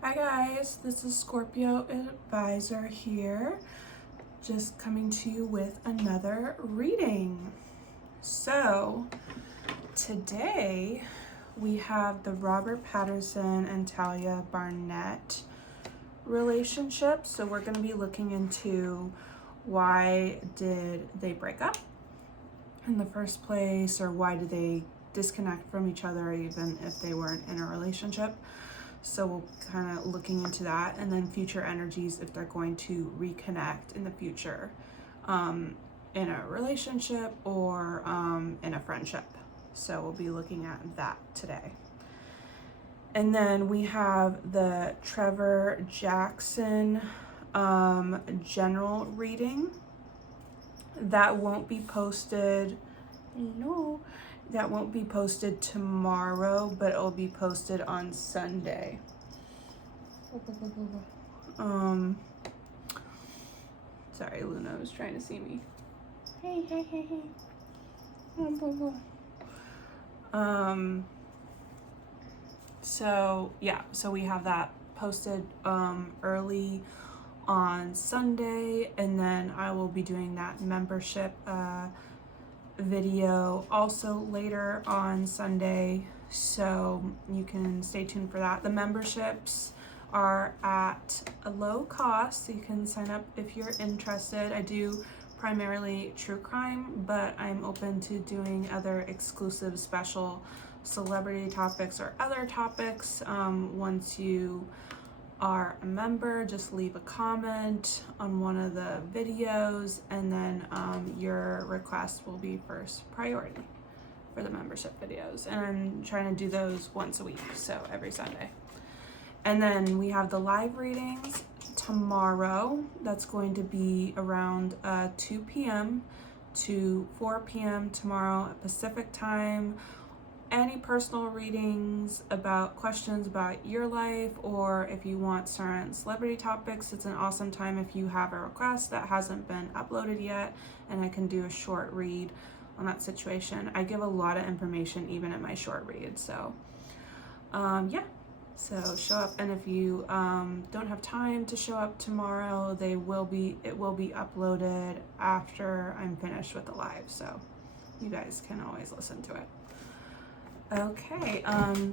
Hi guys, this is Scorpio Advisor here, just coming to you with another reading. So today we have the Robert Pattinson and Tahliah Barnett relationship. So we're going to be looking into why did they break up in the first place, or why did they disconnect from each other even if they weren't in a relationship. So we'll kind of looking into that, and then future energies if they're going to reconnect in the future, in a relationship or in a friendship. So we'll be looking at that today. And then we have the Trevor Jackson general reading. That won't be posted. No. That won't be posted tomorrow, but it'll be posted on Sunday. Sorry, Luna was trying to see me. Hey. So we have that posted early on Sunday, and then I will be doing that membership video also later on Sunday, so you can stay tuned for that. The memberships are at a low cost, so you can sign up if you're interested. I do primarily true crime, but I'm open to doing other exclusive special celebrity topics or other topics. Once you are a member, just leave a comment on one of the videos, and then your request will be first priority for the membership videos. And I'm trying to do those once a week, so every Sunday. And then we have the live readings tomorrow. That's going to be around 2 p.m. to 4 p.m. tomorrow at Pacific time. Any personal readings about questions about your life, or if you want certain celebrity topics, it's an awesome time if you have a request that hasn't been uploaded yet, and I can do a short read on that situation. I give a lot of information even in my short read, so yeah. So show up, and if you don't have time to show up tomorrow, it will be uploaded after I'm finished with the live, so you guys can always listen to it. Okay,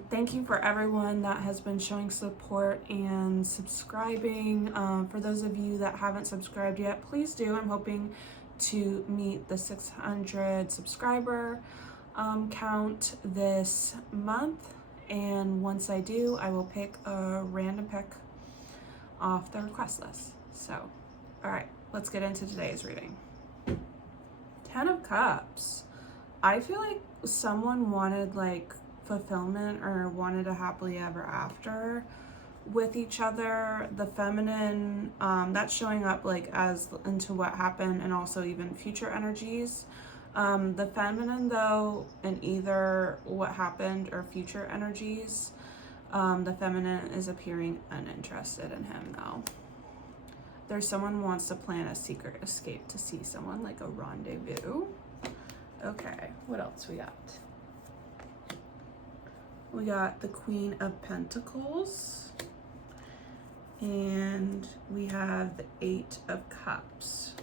thank you for everyone that has been showing support and subscribing. For those of you that haven't subscribed yet, please do. I'm hoping to meet the 600 subscriber count this month, and once I do, I will pick a random pick off the request list. So, all right, let's get into today's reading. 10 of Cups. I feel like someone wanted like fulfillment or wanted a happily ever after with each other. The feminine, that's showing up like as into what happened, and also even future energies. The feminine though, in either what happened or future energies, the feminine is appearing uninterested in him though. There's someone who wants to plan a secret escape to see someone, like a rendezvous. Okay, what else we got? We got the Queen of Pentacles, and we have the 8 of Cups.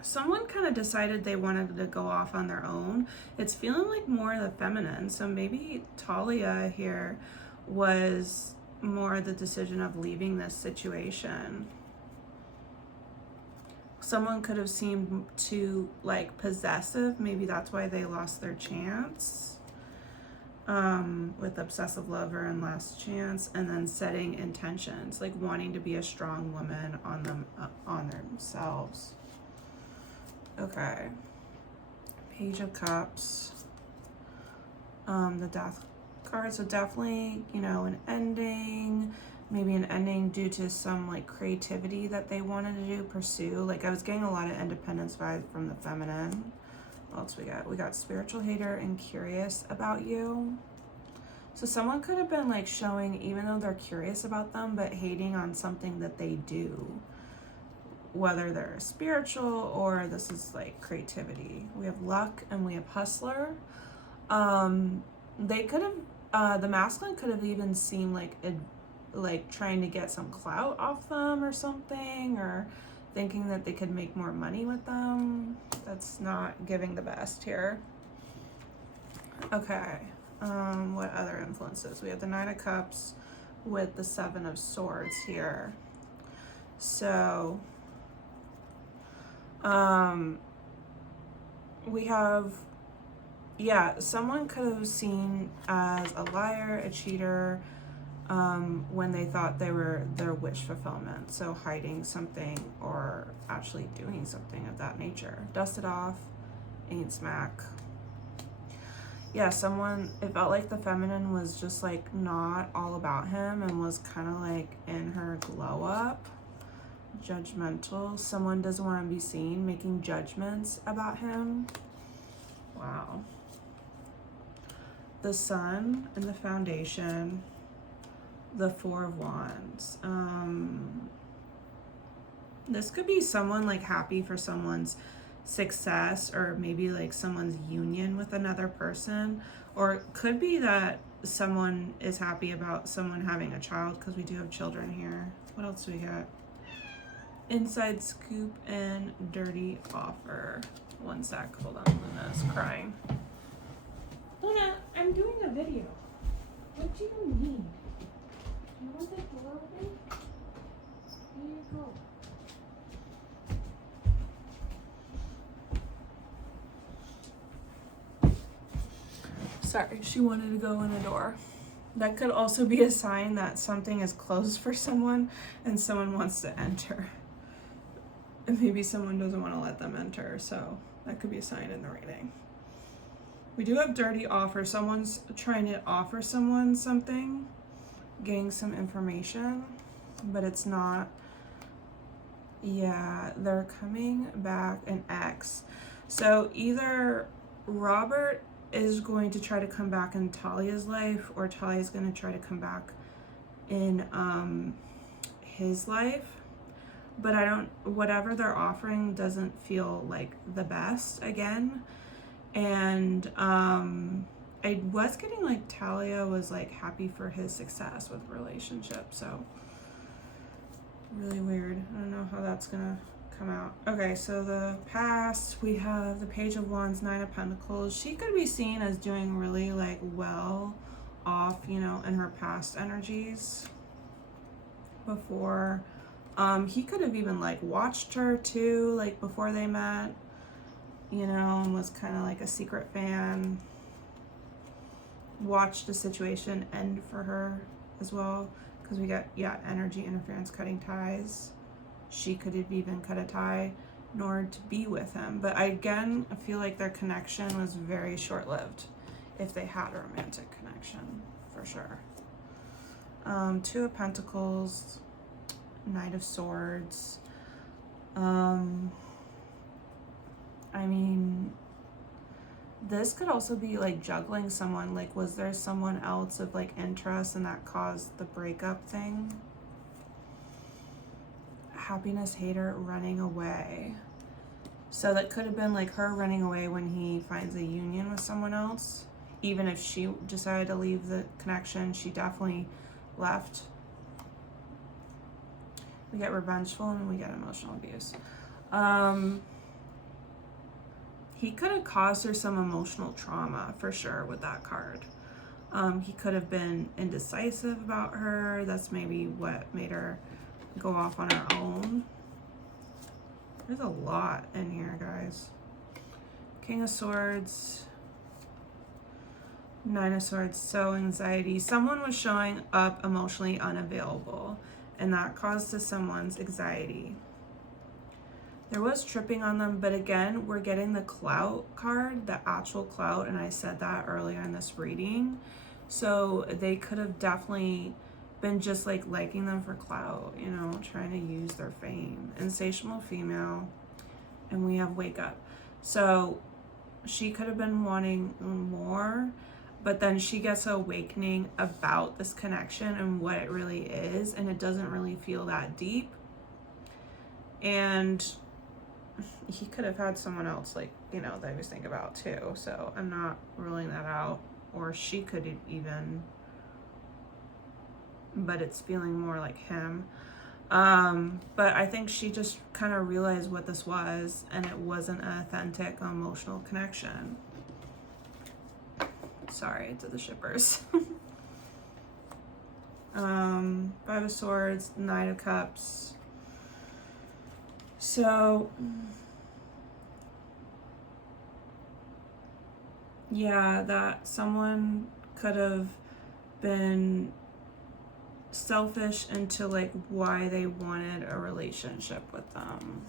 Someone kind of decided they wanted to go off on their own. It's feeling like more the feminine, so maybe Tahliah here was more the decision of leaving this situation. Someone could have seemed too like possessive. Maybe that's why they lost their chance with obsessive lover and last chance, and then setting intentions, like wanting to be a strong woman on themselves. Okay, Page of Cups, the Death card. So definitely, an ending. Maybe an ending due to some like creativity that they wanted to pursue. Like I was getting a lot of independence vibes from the feminine. What else we got? We got spiritual hater and curious about you. So someone could have been like showing, even though they're curious about them, but hating on something that they do. Whether they're spiritual or this is like creativity. We have luck and we have hustler. They could have, the masculine could have even seemed like trying to get some clout off them or something, or thinking that they could make more money with them. That's not giving the best here. Okay, what other influences? We have the Nine of Cups with the Seven of Swords here. So, we have, yeah, someone could have seen as a liar, a cheater, when they thought they were their wish fulfillment. So hiding something or actually doing something of that nature. Dust it off, ain't smack. Yeah, someone, it felt like the feminine was just like not all about him and was kind of like in her glow up. Judgmental. Someone doesn't want to be seen making judgments about him. Wow. The Sun and the Foundation. The Four of Wands. This could be someone like happy for someone's success, or maybe like someone's union with another person, or it could be that someone is happy about someone having a child, because we do have children here. What else do we got? Inside scoop and dirty offer. One sec, hold on, Luna's crying. Luna, I'm doing a video. What do you need? You want the door open? Here you go. Sorry, she wanted to go in the door. That could also be a sign that something is closed for someone and someone wants to enter. And maybe someone doesn't want to let them enter, so that could be a sign in the reading. We do have dirty offer. Someone's trying to offer someone something, getting some information, but it's not. Yeah, they're coming back an ex. So either Robert is going to try to come back in Tahliah's life, or Tahliah is going to try to come back in his life. But whatever they're offering doesn't feel like the best again. And I was getting like Tahliah was like happy for his success with relationships, so really weird. I don't know how that's gonna come out. Okay, so the past, we have the Page of Wands, Nine of Pentacles. She could be seen as doing really like well off, you know, in her past energies before. He could have even like watched her too, like before they met, you know, and was kind of like a secret fan. Watched the situation end for her as well, because we got, yeah, energy interference, cutting ties. She could have even cut a tie in order to be with him. But I feel like their connection was very short-lived, if they had a romantic connection, for sure. Two of Pentacles, Knight of Swords. I mean, this could also be like juggling someone. Like, was there someone else of like interest and that caused the breakup thing? Happiness hater running away. So that could have been like her running away when he finds a union with someone else. Even if she decided to leave the connection, she definitely left. We get revengeful and we get emotional abuse. He could have caused her some emotional trauma for sure with that card. He could have been indecisive about her. That's maybe what made her go off on her own. There's a lot in here, guys. King of Swords, Nine of Swords. So anxiety. Someone was showing up emotionally unavailable, and that caused to someone's anxiety. There was tripping on them, but again, we're getting the clout card, the actual clout, and I said that earlier in this reading. So they could have definitely been just like liking them for clout, you know, trying to use their fame. Insatiable female, and we have wake up. So she could have been wanting more, but then she gets an awakening about this connection and what it really is, and it doesn't really feel that deep. And he could have had someone else, like, you know, that he was thinking about too. So I'm not ruling that out. Or she could even, but it's feeling more like him. But I think she just kind of realized what this was, and it wasn't an authentic emotional connection. Sorry to the shippers. Five of Swords, Knight of Cups. So, yeah, that someone could have been selfish into like why they wanted a relationship with them.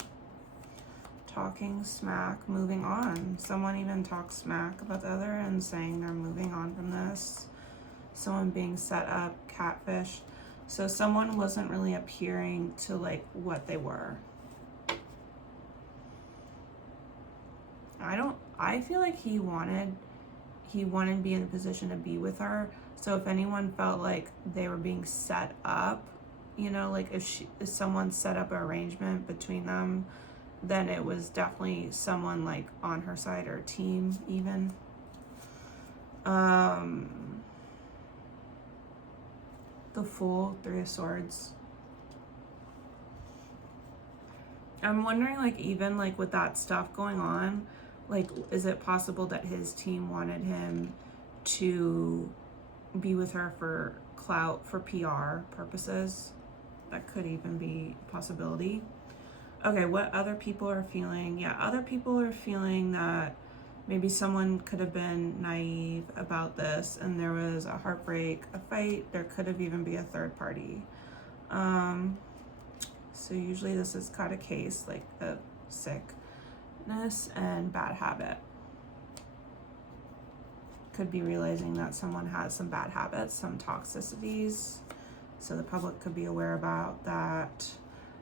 Talking smack, moving on. Someone even talks smack about the other and saying they're moving on from this. Someone being set up, catfish. So someone wasn't really appearing to like what they were. I feel like he wanted to be in a position to be with her. So if anyone felt like they were being set up, you know, like if someone set up an arrangement between them, then it was definitely someone like on her side or team even. The Fool, Three of Swords. I'm wondering, like, even like with that stuff going on, like, is it possible that his team wanted him to be with her for clout, for PR purposes? That could even be a possibility. Okay, what other people are feeling? Yeah, other people are feeling that maybe someone could have been naive about this and there was a heartbreak, a fight. There could have even be a third party. So usually this is kind of case like a sickness and bad habit. Could be realizing that someone has some bad habits, some toxicities. So the public could be aware about that.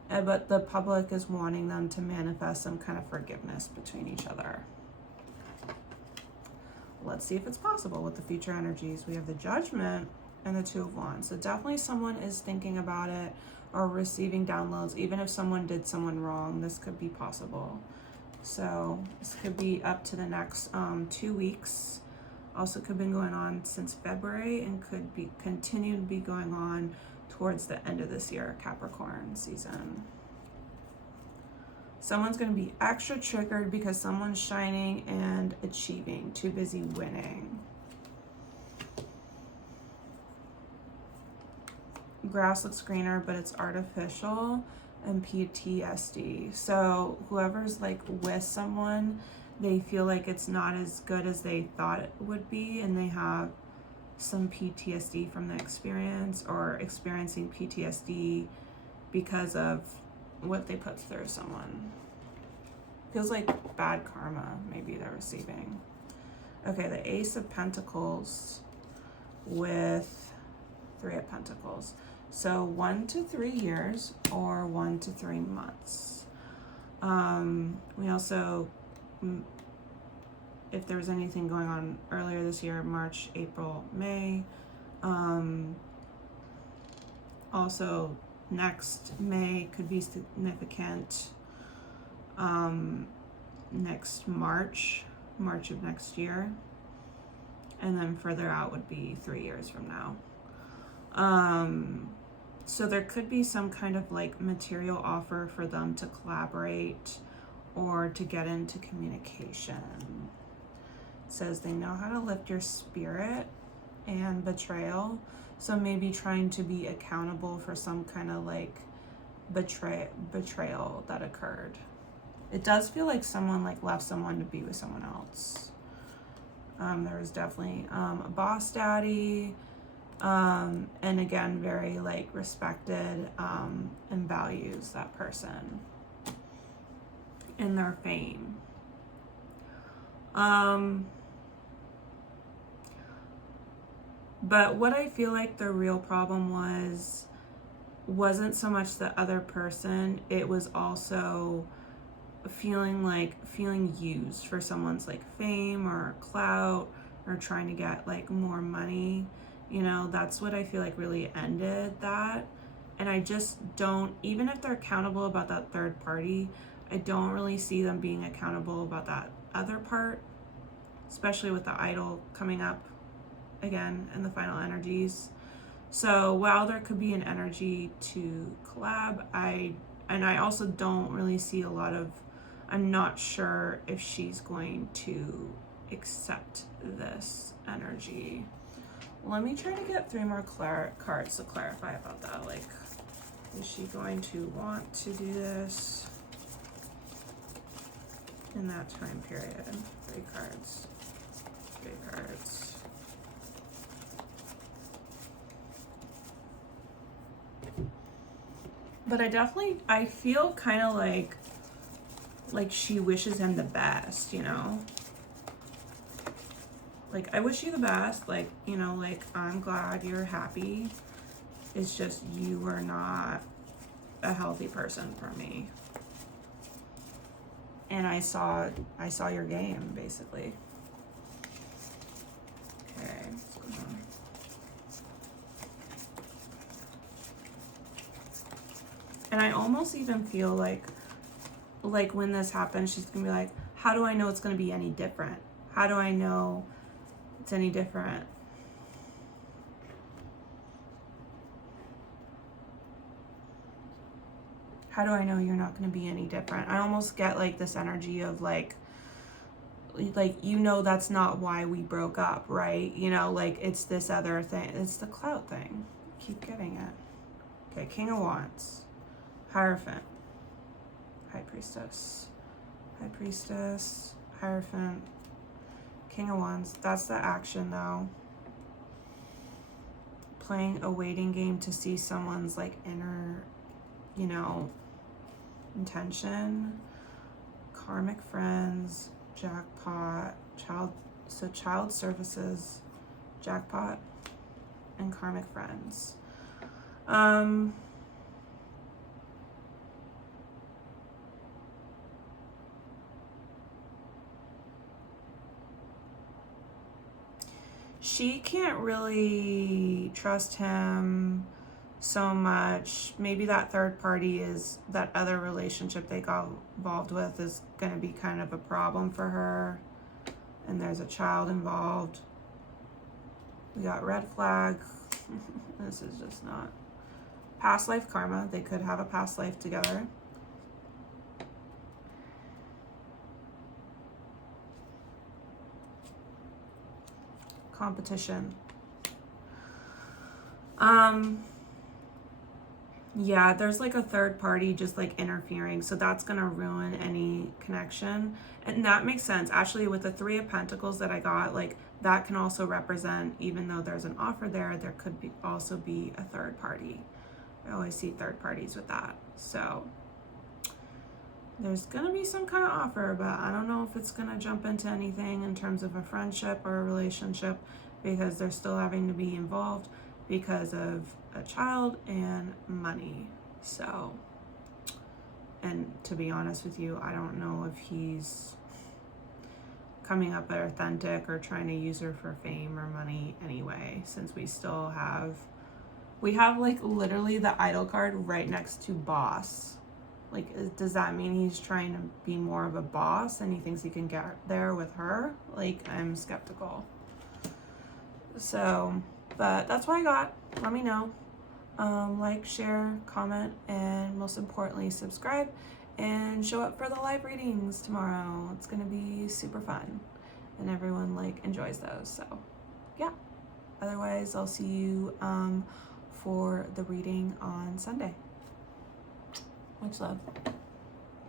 But the public is wanting them to manifest some kind of forgiveness between each other. Let's see if it's possible with the future energies. We have the Judgment and the Two of Wands. So definitely someone is thinking about it or receiving downloads. Even if someone did someone wrong, this could be possible. So this could be up to the next 2 weeks. Also could have been going on since February and could be continue to be going on towards the end of this year, Capricorn season. Someone's going to be extra triggered because someone's shining and achieving, too busy winning. Grass looks greener, but it's artificial, and PTSD. So whoever's like with someone, they feel like it's not as good as they thought it would be, and they have some PTSD from the experience or experiencing PTSD because of what they put through someone. Feels like bad karma maybe they're receiving. Okay, the Ace of Pentacles with Three of Pentacles. So 1 to 3 years or 1 to 3 months. We also, if there was anything going on earlier this year, March, April, May. Also next May could be significant. Next March of next year. And then further out would be 3 years from now. So there could be some kind of like material offer for them to collaborate or to get into communication. It says they know how to lift your spirit and betrayal. So maybe trying to be accountable for some kind of like betrayal that occurred. It does feel like someone like left someone to be with someone else. There was definitely a boss daddy, and again, very like respected and values that person in their fame. But what I feel like the real problem wasn't so much the other person, it was also feeling used for someone's like fame or clout or trying to get like more money. You know, that's what I feel like really ended that. And I just don't, even if they're accountable about that third party, I don't really see them being accountable about that other part, especially with the idol coming up again in the final energies. So while there could be an energy to collab, I also don't really see a lot of, I'm not sure if she's going to accept this energy. Let me try to get 3 more cards to clarify about that. Like, is she going to want to do this in that time period? 3 cards. 3 cards. But I feel kind of like she wishes him the best, you know? Like, I wish you the best, like, you know, like, I'm glad you're happy. It's just you are not a healthy person for me. And I saw your game, basically. Okay, what's going on? And I almost even feel like when this happens, she's gonna be like, how do I know it's gonna be any different? How do I know it's any different? How do I know you're not gonna be any different? I almost get like this energy of like, you know, that's not why we broke up, right? You know, like, it's this other thing. It's the clout thing. Keep getting it. Okay, King of Wands. Hierophant. High Priestess. High Priestess. Hierophant. King of Wands. That's the action, though. Playing a waiting game to see someone's, like, inner, you know, intention. Karmic friends. Jackpot. Child services. Jackpot. And karmic friends. She can't really trust him so much. Maybe that third party is that other relationship they got involved with is going to be kind of a problem for her. And there's a child involved. We got red flag. This is just not. Past life karma. They could have a past life together. Competition. Yeah, there's like a third party just like interfering, so that's gonna ruin any connection, and that makes sense actually. With the 3 of Pentacles that I got, like, that can also represent, even though there's an offer there could be also be a third party. I always see third parties with that, so there's gonna be some kind of offer, but I don't know if it's gonna jump into anything in terms of a friendship or a relationship, because they're still having to be involved because of a child and money. So, and to be honest with you, I don't know if he's coming up authentic or trying to use her for fame or money anyway, since we have like literally the idol card right next to boss. Like, does that mean he's trying to be more of a boss and he thinks he can get there with her? Like, I'm skeptical. So, but that's what I got. Let me know. Like, share, comment, and most importantly, subscribe and show up for the live readings tomorrow. It's gonna be super fun and everyone like enjoys those. So yeah, otherwise I'll see you for the reading on Sunday. Much love.